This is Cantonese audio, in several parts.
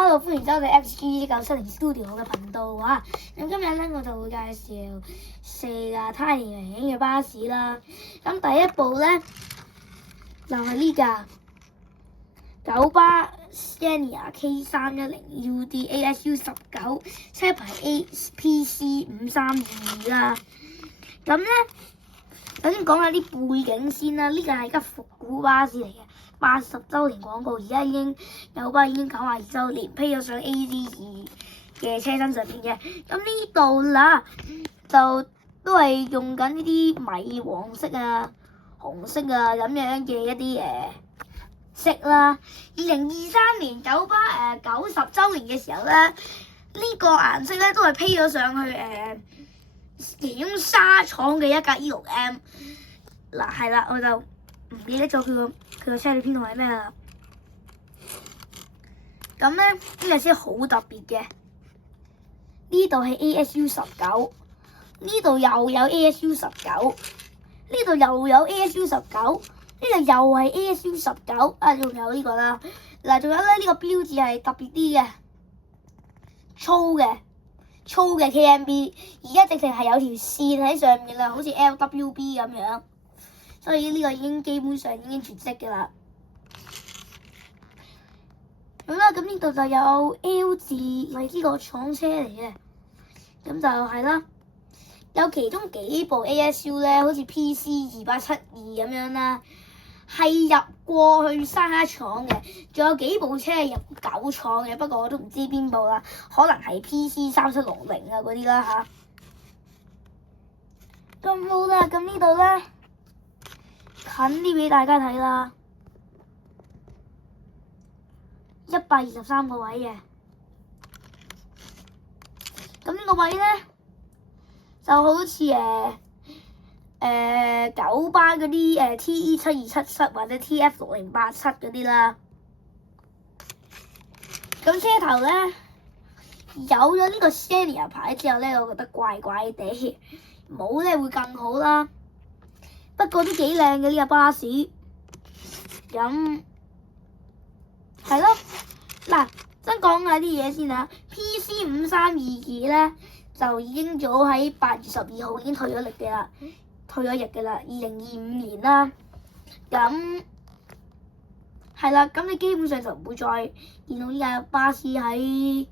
Hello， 歡迎收睇 XG1970 Studio 嘅頻道啊！咁今日咧我就會介紹4架 Tiny 名嘅巴士啦。咁第一部咧就係呢架九巴 Scania K310UD ASU19 車牌 APC5322啦。咁咧首先講下啲背景先啦。呢架係架復古巴士嚟嘅。80週年廣告，而家九巴已經92週年，披咗上 AZ2嘅車身上面嘅。咁呢度啦，就都係用緊呢啲米黃色啊、紅色啊咁樣嘅一啲色啦。2023年九巴90週年嘅時候咧，呢個顏色咧都係披咗上去其中沙廠嘅一架 E6M。嗱係啦，我就唔記得咗佢個車裏編號係咩啦？咁咧呢架車好特別嘅，呢度係 ASU19，呢度又有 ASU19，呢度又有 ASU19，呢度又係 ASU19，啊仲有呢個啦，嗱仲有咧呢個標誌係特別啲嘅，粗嘅 KMB， 而家直情係有條線喺上面啦，好似 LWB 咁樣。所以呢個已經基本上已經全色嘅啦。好啦，咁呢度就有 L 字係呢個廠車嚟嘅，咁就係啦。有其中幾部 ASU 咧，好似 PC2872咁樣啦，係入過去沙廠嘅。仲有幾部車係入九廠嘅，不過我都唔知邊部啦，可能係 PC3760啊嗰啲啦嚇。咁好啦，咁呢度咧。近啲俾大家睇啦，123個位嘅。咁呢個位咧就好似九巴嗰啲TE7277或者 TF6087嗰啲啦。咁車頭咧有咗呢個 Scania 牌之後咧，我覺得怪怪地，冇咧會更好啦。不過都幾靚嘅呢架巴士，咁係咯。嗱，先講下啲嘢先啦。PC5322咧就已經早喺8月12號已經退咗役嘅啦，2025年啦。咁係啦，咁你基本上就唔會再見到呢架巴士喺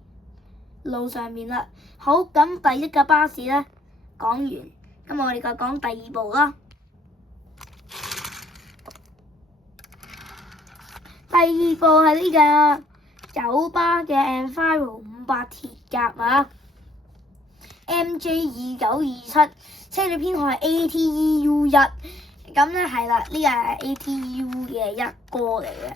路上面啦。好，咁第一架巴士咧講完，咁我哋就講第二部啦。第二部係呢架九巴嘅 Enviro 500鐵甲啊 ，MJ2927，車主編號係 ATEU1，咁咧係啦，呢架係 ATEU 嘅一哥嚟嘅。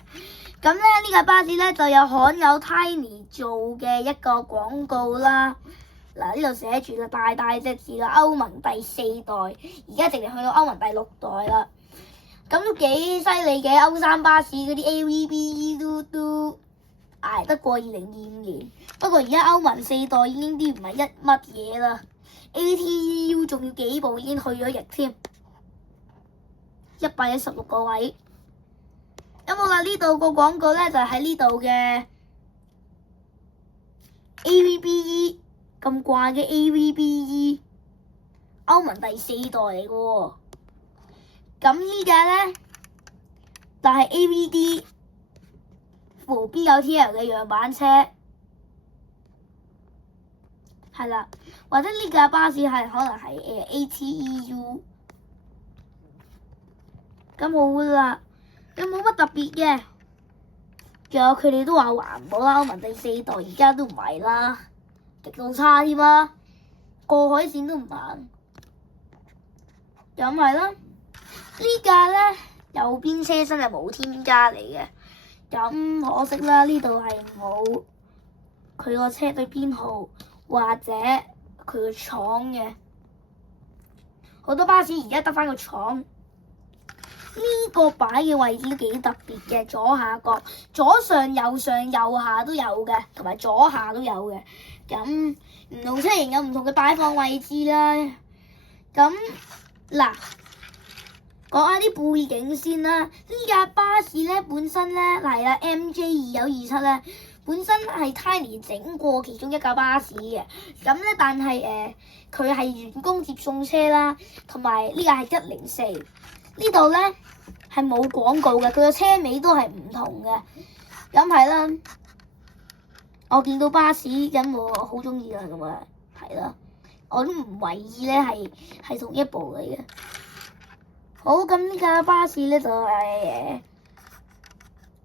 咁咧呢架巴士咧就有罕有 Tiny 做嘅一個廣告啦。嗱呢度寫住啦，大隻字啦，歐盟第4代，而家直情去到歐盟第6代啦。咁都幾犀利嘅，歐三巴士嗰啲 AVBE 都捱得過2025年。不過而家歐盟4代已經啲唔係乜嘢啦 ，ATEU 仲要幾部已經去咗役添，116個位。咁好啦，呢度個廣告咧就喺呢度嘅 AVBE 咁掛嘅 AVBE 歐盟第4代嚟嘅喎。咁呢架咧就係 AVD 扶 B9TL 嘅樣板車，係啦，或者呢架巴士係可能係ATEU。咁好啦，咁冇乜特別嘅，仲有佢哋都話環保啦，歐盟第4代而家都唔係啦，極度差添啦，過海線都唔行，咁係啦。呢架咧右邊車身係冇添加嚟嘅，咁可惜啦，呢度係冇佢個車隊編號或者佢個廠嘅。好多巴士而家得返個廠，呢個擺嘅位置都幾特別嘅，左下角、左上、右上、右下都有嘅，同埋左下都有嘅。咁唔同車型有唔同嘅擺放位置啦。咁嗱。講下啲背景先啦，呢架巴士咧本身咧係啦 MJ2927咧，本身係 Tiny 整過其中一架巴士嘅，咁咧但係佢係員工接送車啦，同埋呢架係104，呢度咧係冇廣告嘅，佢個車尾都係唔同嘅，咁係啦。我見到巴士咁我好中意啦，咁啊係啦，我都唔為意咧係同一部嚟嘅。好，咁呢架巴士咧就係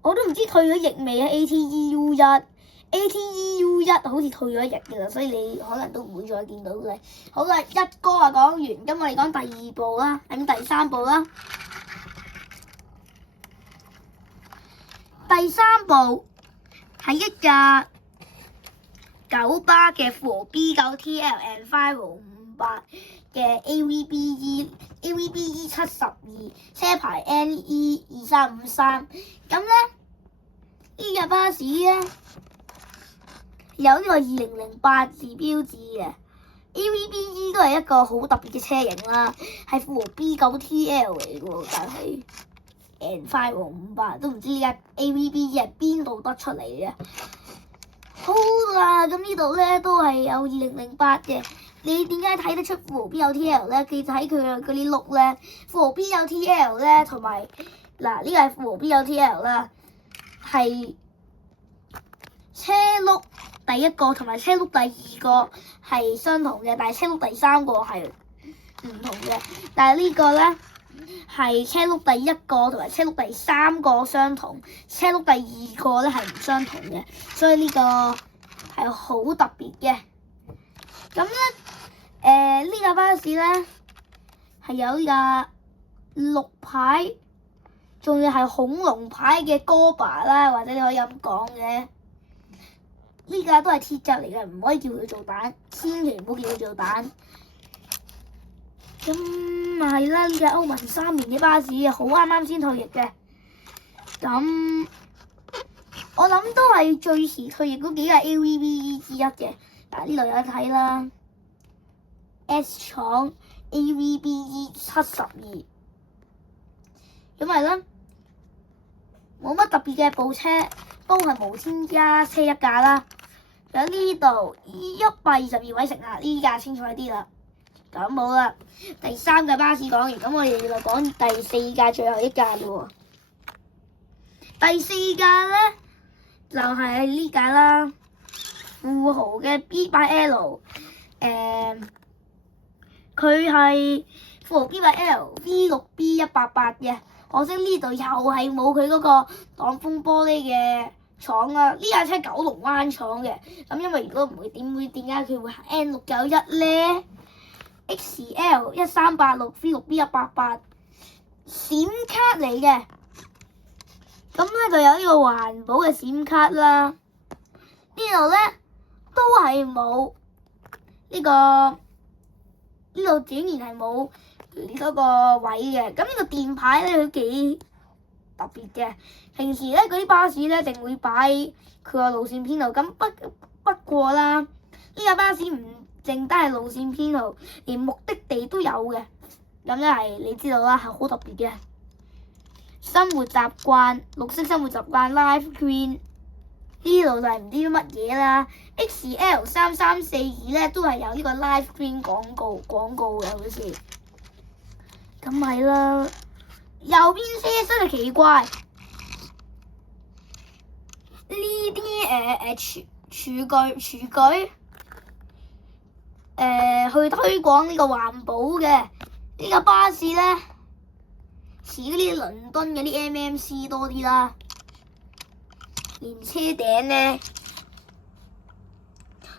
我都唔知退咗役未啊 ATEU1 好似退咗役嘅啦，所以你可能都唔會再見到佢。好啦，一哥啊講完，咁我哋講第二部啦，咁第三部啦。第三部係一架九巴嘅富豪 B9 TL N5058嘅 AVBE 72，車牌 NE2353。咁咧呢架巴士咧有呢個2008字標誌嘅 AVBE 都係一個好特別嘅車型啦，係富豪 B9 TL 嚟嘅，但係 N5058都唔知呢架 AVBE 係邊度得出嚟嘅。好啦，咁呢度咧都係有2008嘅。你點解睇得出富豪 B9TL 咧？記住睇佢嗰啲轆咧，富豪 B9TL 咧同埋嗱呢個係富豪 B9TL 啦，係車轆第一個同埋車轆第二個係相同嘅，但係車轆第三個係唔同嘅。但係呢個咧係車轆第一個同埋車轆第三個相同，車轆第二個咧係唔相同嘅，所以呢個係好特別嘅。咁咧呢架巴士咧係有呢架綠牌，仲要係恐龍牌嘅哥巴啦，或者你可以咁講嘅。呢架都係鐵質嚟嘅，唔可以叫佢做蛋，千祈唔好叫佢做蛋。咁係啦，呢架歐盟3年嘅巴士好啱啱先退役嘅。咁我諗都係最遲退役嗰幾架 AVBE 之一嘅。嗱呢度有得睇啦 ，S 廠 AVBE 72。咁係啦，冇乜特別嘅部車，都係無添加車一架啦。喺呢度122位乘客，呢架清楚啲啦。咁好啦，第三架巴士講完，咁我哋就講第四架最後一架咯。第四架咧就係呢架啦，富豪嘅 B8L， 佢係富豪 B8L V6B188嘅，可惜呢度又係冇佢嗰個擋風玻璃嘅廠啦。呢架車九龍灣廠嘅，咁因為如果唔會點解佢會 N691咧？XL1386 V6B188 閃卡嚟嘅，咁咧就有呢個環保嘅閃卡啦。呢度咧都係冇呢個，呢度竟然係冇嗰個位嘅。咁呢個電牌咧都幾特別嘅。平時咧嗰啲巴士咧一定會擺佢個路線編號，咁不過啦，呢架巴士唔淨單係路線編號，連目的地都有嘅，咁咧係你知道啦，係好特別嘅。生活習慣，綠色生活習慣 Live Green， 呢度就係唔知乜嘢啦。XL3342咧都係有呢個 Live Green 廣告嘅，好似。咁係啦，右邊車真係奇怪，呢啲廚具。去推廣呢個環保嘅呢個巴士咧，似嗰啲倫敦嗰啲 MMC 多啲啦。連車頂咧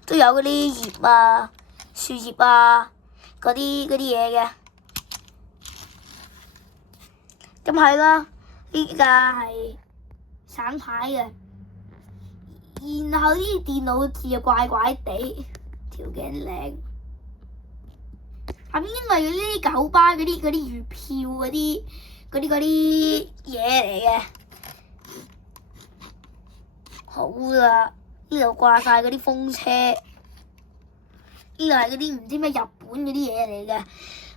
都有嗰啲葉啊、樹葉啊嗰啲嘢嘅。咁係啦，呢架係省牌嘅，然後呢啲電腦字又怪怪地，條頸靚。因為呢啲九巴嗰啲月票嗰啲嘢嚟嘅。好啦，呢度掛晒嗰啲風車，呢度係嗰啲唔知咩日本嗰啲嘢嚟嘅。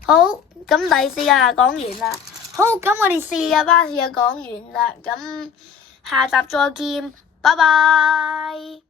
好，咁第四架講完啦。好，咁我哋4架巴士就講完啦。咁下集再見，拜拜。